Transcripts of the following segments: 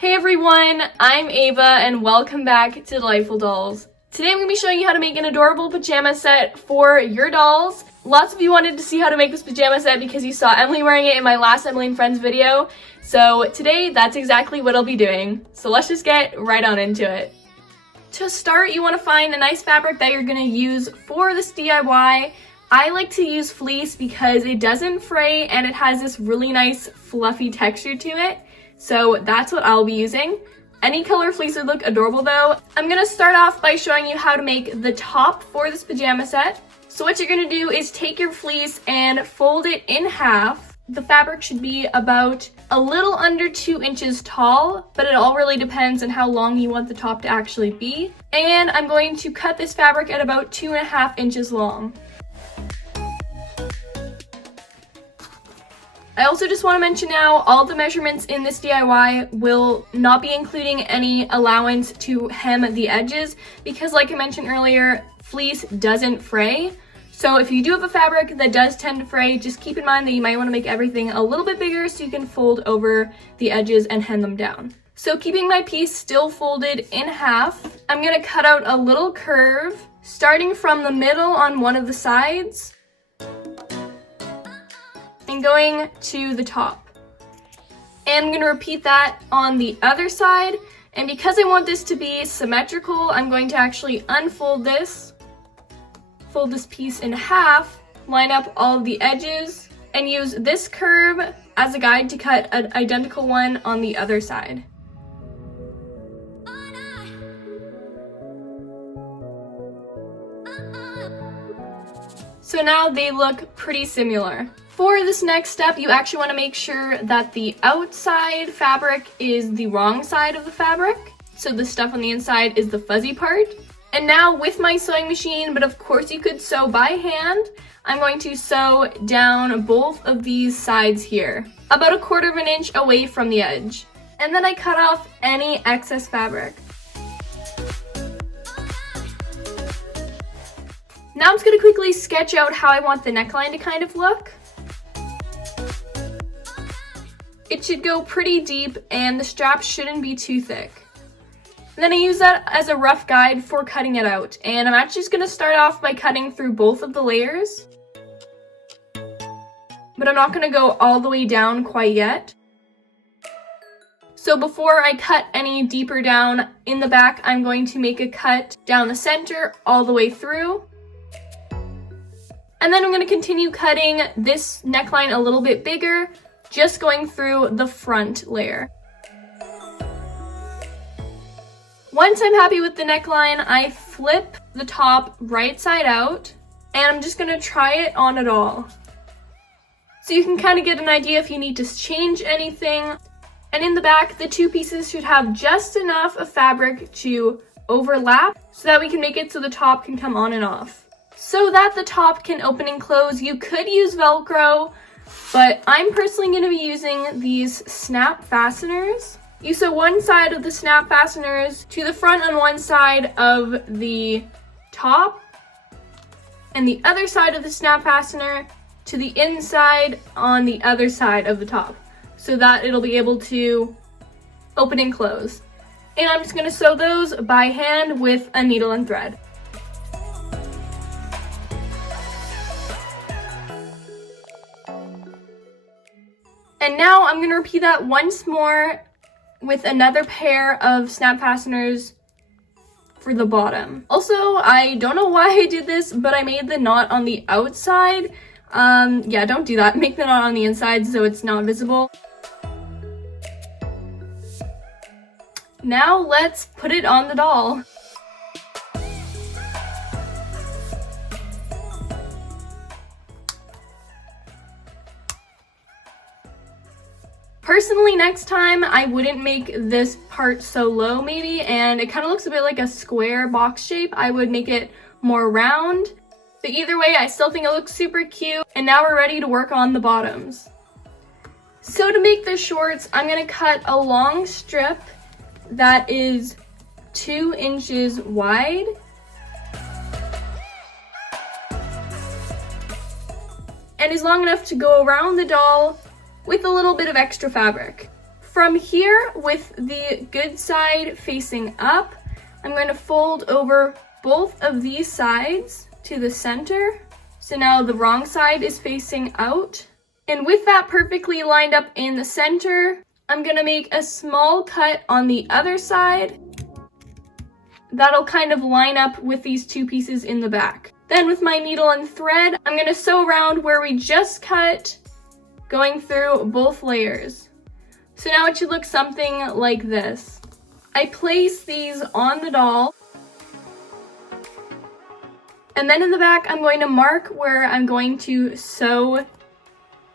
Hey everyone, I'm Ava and welcome back to Delightful Dolls. Today I'm going to be showing you how to make an adorable pajama set for your dolls. Lots of you wanted to see how to make this pajama set because you saw Emily wearing it in my last Emily and Friends video. So today that's exactly what I'll be doing. So let's just get right on into it. To start, you want to find a nice fabric that you're going to use for this DIY. I like to use fleece because it doesn't fray and it has this really nice fluffy texture to it. So that's what I'll be using. Any color fleece would look adorable though. I'm gonna start off by showing you how to make the top for this pajama set. So what you're gonna do is take your fleece and fold it in half. The fabric should be about a little under 2 inches tall, but it all really depends on how long you want the top to actually be. And I'm going to cut this fabric at about 2.5 inches long. I also just want to mention now, all the measurements in this DIY will not be including any allowance to hem the edges because like I mentioned earlier, fleece doesn't fray. So if you do have a fabric that does tend to fray, just keep in mind that you might want to make everything a little bit bigger so you can fold over the edges and hem them down. So keeping my piece still folded in half, I'm going to cut out a little curve starting from the middle on one of the sides and going to the top. And I'm going to repeat that on the other side. And because I want this to be symmetrical, I'm going to actually unfold this, fold this piece in half, line up all of the edges, and use this curve as a guide to cut an identical one on the other side. So now they look pretty similar. For this next step, you actually want to make sure that the outside fabric is the wrong side of the fabric. So the stuff on the inside is the fuzzy part. And now with my sewing machine, but of course you could sew by hand, I'm going to sew down both of these sides here, about 1/4 inch away from the edge. And then I cut off any excess fabric. Now I'm just going to quickly sketch out how I want the neckline to kind of look. It should go pretty deep and the strap shouldn't be too thick. And then I use that as a rough guide for cutting it out. And I'm actually just going to start off by cutting through both of the layers. But I'm not going to go all the way down quite yet. So before I cut any deeper down in the back, I'm going to make a cut down the center all the way through. And then I'm going to continue cutting this neckline a little bit bigger, just going through the front layer. Once I'm happy with the neckline, I flip the top right side out, and I'm just going to try it on at all. So you can kind of get an idea if you need to change anything. And in the back, the two pieces should have just enough of fabric to overlap so that we can make it so the top can come on and off. So that the top can open and close, you could use Velcro, but I'm personally going to be using these snap fasteners. You sew one side of the snap fasteners to the front on one side of the top, and the other side of the snap fastener to the inside on the other side of the top, so that it'll be able to open and close. And I'm just going to sew those by hand with a needle and thread. And now I'm going to repeat that once more with another pair of snap fasteners for the bottom. Also, I don't know why I did this, but I made the knot on the outside. Yeah, don't do that. Make the knot on the inside so it's not visible. Now let's put it on the doll. Personally, next time, I wouldn't make this part so low maybe, and it kind of looks a bit like a square box shape. I would make it more round, but either way, I still think it looks super cute. And now we're ready to work on the bottoms. So to make the shorts, I'm going to cut a long strip that is 2 inches wide. And is long enough to go around the doll with a little bit of extra fabric. from here, with the good side facing up, I'm going to fold over both of these sides to the center. So now the wrong side is facing out. And with that perfectly lined up in the center, I'm gonna make a small cut on the other side. That'll kind of line up with these two pieces in the back. Then with my needle and thread, I'm gonna sew around where we just cut, going through both layers. So now it should look something like this. I place these on the doll. And then in the back, I'm going to mark where I'm going to sew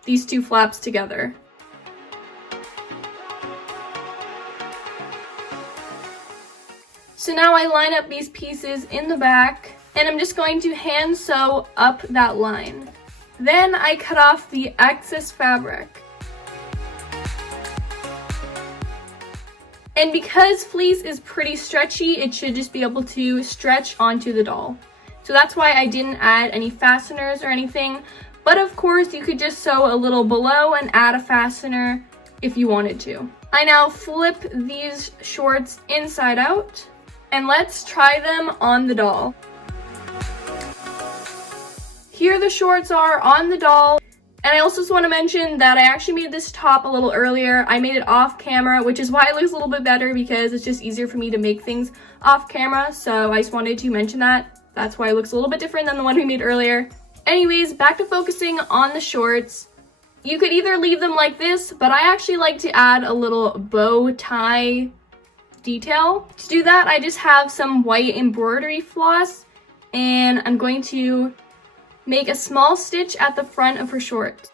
these two flaps together. So now I line up these pieces in the back, and I'm just going to hand sew up that line. Then I cut off the excess fabric. And because fleece is pretty stretchy, it should just be able to stretch onto the doll. So that's why I didn't add any fasteners or anything. But of course, you could just sew a little below and add a fastener if you wanted to. I now flip these shorts inside out, and let's try them on the doll. Here the shorts are on the doll. And I also just want to mention that I actually made this top a little earlier. I made it off camera, which is why it looks a little bit better, because it's just easier for me to make things off camera. So I just wanted to mention that. That's why it looks a little bit different than the one we made earlier. Anyways, back to focusing on the shorts. You could either leave them like this, but I actually like to add a little bow tie detail. To do that, I just have some white embroidery floss, and I'm going to make a small stitch at the front of her shorts.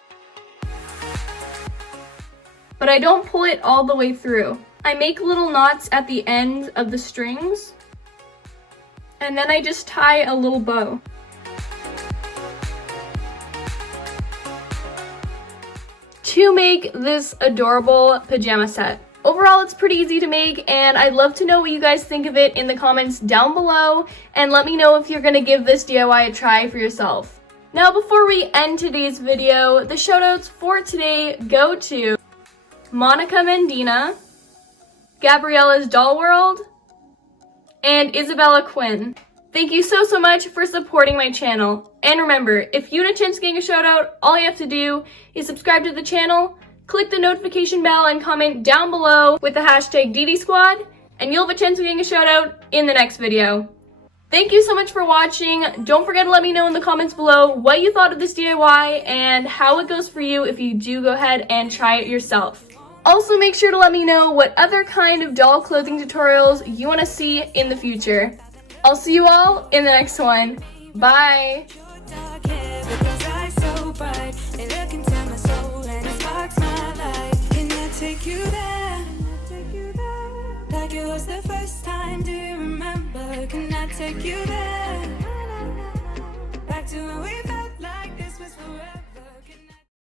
But I don't pull it all the way through. I make little knots at the end of the strings, and then I just tie a little bow. To make this adorable pajama set. Overall, it's pretty easy to make, and I'd love to know what you guys think of it in the comments down below, and let me know if you're gonna give this DIY a try for yourself. Now, before we end today's video, the shoutouts for today go to Monica Mendina, Gabriella's Doll World, and Isabella Quinn. Thank you so much for supporting my channel. And remember, if you want a chance of getting a shout out, all you have to do is subscribe to the channel, click the notification bell, and comment down below with the hashtag DDSquad, and you'll have a chance of getting a shout out in the next video. Thank you so much for watching. Don't forget to let me know in the comments below what you thought of this DIY and how it goes for you if you do go ahead and try it yourself. Also, make sure to let me know what other kind of doll clothing tutorials you want to see in the future. I'll see you all in the next one. Bye! Take you there, like it was the first time. Do you remember? Can I take you there, back to when we felt like this was forever?